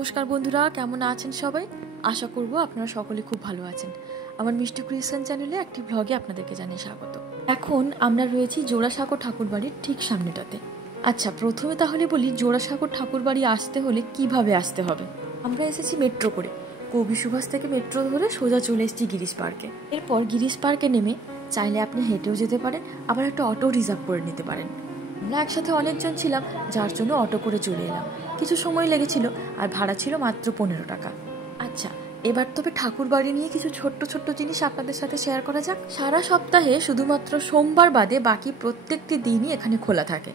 নমস্কার বন্ধুরা, কেমন আছেন সবাই? আশা করব আপনারা সকলে খুব ভালো আছেন। আমার মিষ্টি ক্রিয়েশন চ্যানেলে একটি ব্লগে আপনাদেরকে জানিয়ে স্বাগত। এখন আমরা রয়েছি জোড়াসাঁকো ঠাকুরবাড়ির ঠিক সামনেটাতে। আচ্ছা, প্রথমে তাহলে বলি জোড়াসাঁকো ঠাকুরবাড়ি আসতে হলে কিভাবে আসতে হবে। আমরা এসেছি মেট্রো করে, কবি সুভাষ থেকে মেট্রো ধরে সোজা চলে এসেছি গিরিশ পার্কে। এরপর গিরিশ পার্কে নেমে চাইলে আপনি হেঁটেও যেতে পারেন, আবার একটা অটো রিজার্ভ করে নিতে পারেন। আমরা একসাথে অনেকজন ছিলাম, যার জন্য অটো করে চলে এলাম। কিছু সময় লেগেছিল, আর ভাড়া ছিল মাত্র 15 টাকা। আচ্ছা, এবার তবে ঠাকুর বাড়ি নিয়ে কিছু ছোট্ট ছোট্ট জিনিস আপনাদের সাথে শেয়ার করা যাক। সারা সপ্তাহে শুধুমাত্র সোমবার বাদে বাকি প্রত্যেকটি দিনই এখানে খোলা থাকে।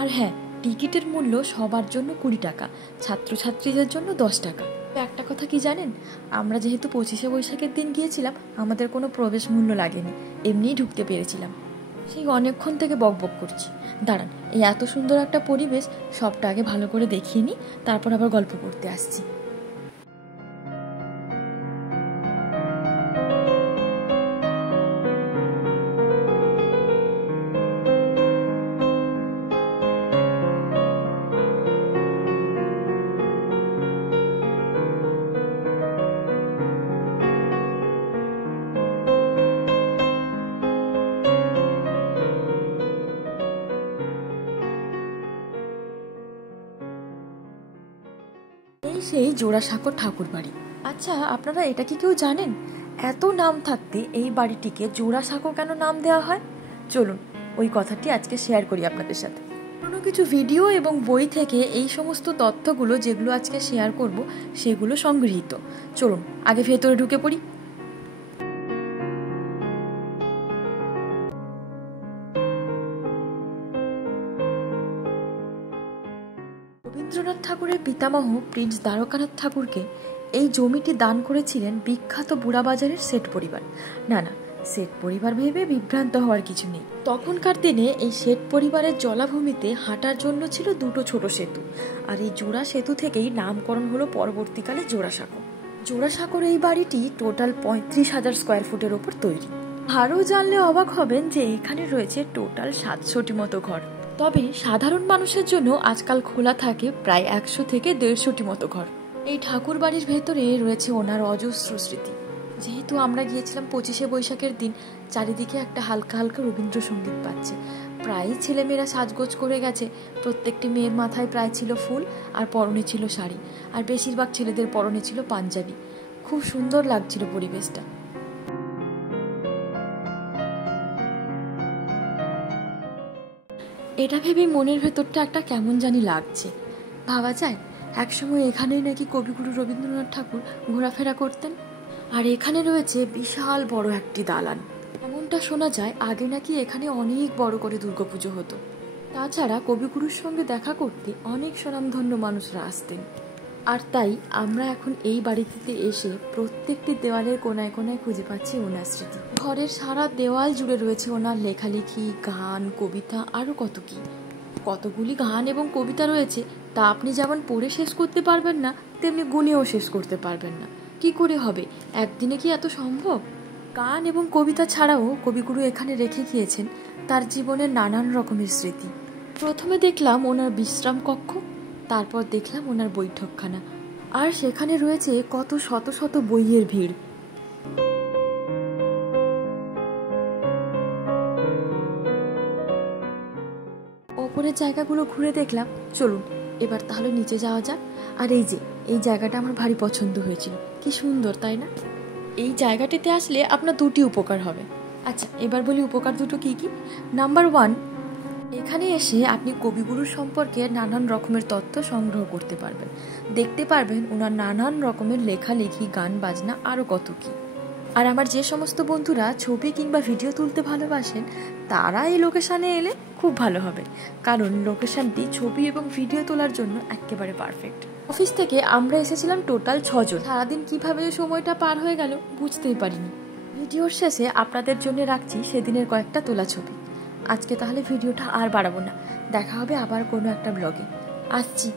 আর হ্যাঁ, টিকিটের মূল্য সবার জন্য 20 টাকা, ছাত্রছাত্রীদের জন্য 10 টাকা। একটা কথা কি জানেন, আমরা যেহেতু 25শে বৈশাখের দিন গিয়েছিলাম, আমাদের কোনো প্রবেশ মূল্য লাগেনি, এমনিই ঢুকতে পেরেছিলাম। সেই অনেকক্ষণ থেকে বকবক করছি। দাঁড়ান, এই এত সুন্দর একটা পরিবেশ, সবটা আগে ভালো করে দেখিয়ে নিই, তারপর আবার গল্প করতে আসছি। এই সেই জোড়াসাঁকো ঠাকুর বাড়ি। আচ্ছা, আপনারা এটা কি কেউ জানেন, এত নাম থাকতে এই বাড়িটিকে জোড়াসাঁকো কেন নাম দেওয়া হয়? চলুন ওই কথাটি আজকে শেয়ার করি আপনাদের সাথে। পুরনো কিছু ভিডিও এবং বই থেকে এই সমস্ত তথ্যগুলো যেগুলো আজকে শেয়ার করব সেগুলো সংগৃহীত। চলুন আগে ভেতরে ঢুকে পড়ি। রবীন্দ্রনাথ ঠাকুরের পিতামহ প্রিন্স দ্বারকানাথ ঠাকুরকে এই জমিটি দান করেছিলেন বিখ্যাত বুড়াবাজারের শেঠ পরিবার। না, শেঠ পরিবার ভেবে বিভ্রান্ত হওয়ার কিছু নেই। তখনকার দিনে এই শেঠ পরিবারের জলাভূমিতে হাঁটার জন্য ছিল দুটো ছোট সেতু, আর এই জোড়া সেতু থেকেই নামকরণ হলো পরবর্তীকালে জোড়াসাঁকো। জোড়াসাঁকোর এই বাড়িটি টোটাল 35,000 স্কোয়ার ফুটের ওপর তৈরি। আরও জানলে অবাক হবেন যে এখানে রয়েছে টোটাল 700টি মতো ঘর। তবে সাধারণ মানুষের জন্য আজকাল খোলা থাকে প্রায় 100 থেকে 150টি মতো ঘর। এই ঠাকুর বাড়ির ভেতরে রয়েছে ওনার অজস্র স্মৃতি। যেহেতু আমরা গিয়েছিলাম 25শে বৈশাখের দিন, চারিদিকে একটা হালকা হালকা রবীন্দ্রসঙ্গীত পাচ্ছে। প্রায় ছেলেমেয়েরা সাজগোজ করে গেছে, প্রত্যেকটি মেয়ের মাথায় প্রায় ছিল ফুল, আর পরনে ছিল শাড়ি, আর বেশিরভাগ ছেলেদের পরনে ছিল পাঞ্জাবি। খুব সুন্দর লাগছিল পরিবেশটা। এটা ভেবে মনের ভেতরটা একটা কেমন জানি লাগছে। ভাবা যায় একসময় এখানেই নাকি কবিগুরু রবীন্দ্রনাথ ঠাকুর ঘোরাফেরা করতেন। আর এখানে রয়েছে বিশাল বড় একটি দালান। এমনটা শোনা যায় আগে নাকি এখানে অনেক বড় করে দুর্গাপুজো হতো। তাছাড়া কবিগুরুর সঙ্গে দেখা করতে অনেক স্বনামধন্য মানুষরা আসতেন। আর তাই আমরা এখন এই বাড়িটিতে এসে প্রত্যেকটি দেওয়ালের কোনায় কোনায় খুঁজে পাচ্ছি ওনার স্মৃতি। ঘরের সারা দেওয়াল জুড়ে রয়েছে ওনার লেখালেখি, গান, কবিতা, আরও কত কি। কতগুলি গান এবং কবিতা রয়েছে তা আপনি যেমন পড়ে শেষ করতে পারবেন না, তেমনি গুনেও শেষ করতে পারবেন না। কি করে হবে, একদিনে কি এত সম্ভব? গান এবং কবিতা ছাড়াও কবিগুরু এখানে রেখে গিয়েছেন তার জীবনের নানান রকমের স্মৃতি। প্রথমে দেখলাম ওনার বিশ্রাম কক্ষ, তারপর দেখলাম ওনার বৈঠকখানা, আর সেখানে রয়েছে কত শত শত বইয়ের ভিড়। ওপরের জায়গাগুলো ঘুরে দেখলাম। চলুন এবার তাহলে নিচে যাওয়া যাক। আর এই জায়গাটা আমার ভারী পছন্দ হয়েছিল, কি সুন্দর তাই না? এই জায়গাটিতে আসলে আপনার দুটি উপকার হবে। আচ্ছা, এবার বলি উপকার দুটো কি কি। নাম্বার 1, এখানে এসে আপনি কবিগুরুর সম্পর্কে নানান রকমের তথ্য সংগ্রহ করতে পারবেন, দেখতে পারবেন ওনার নানান রকমের লেখালেখি, গান বাজনা, আরও কত কি। আর আমার যে সমস্ত বন্ধুরা ছবি কিংবা ভিডিও তুলতে ভালোবাসেন, তারা এই লোকেশানে এলে খুব ভালো হবে, কারণ লোকেশানটি ছবি এবং ভিডিও তোলার জন্য একেবারে পারফেক্ট। অফিস থেকে আমরা এসেছিলাম টোটাল 6 জন। সারাদিন কিভাবে সময়টা পার হয়ে গেল বুঝতেই পারিনি। ভিডিওর শেষে আপনাদের জন্য রাখছি সেদিনের কয়েকটা তোলা ছবি। আজকে তাহলে ভিডিওটা আর বাড়াবো না, দেখা হবে আবার কোনো একটা ব্লগে। আসছি।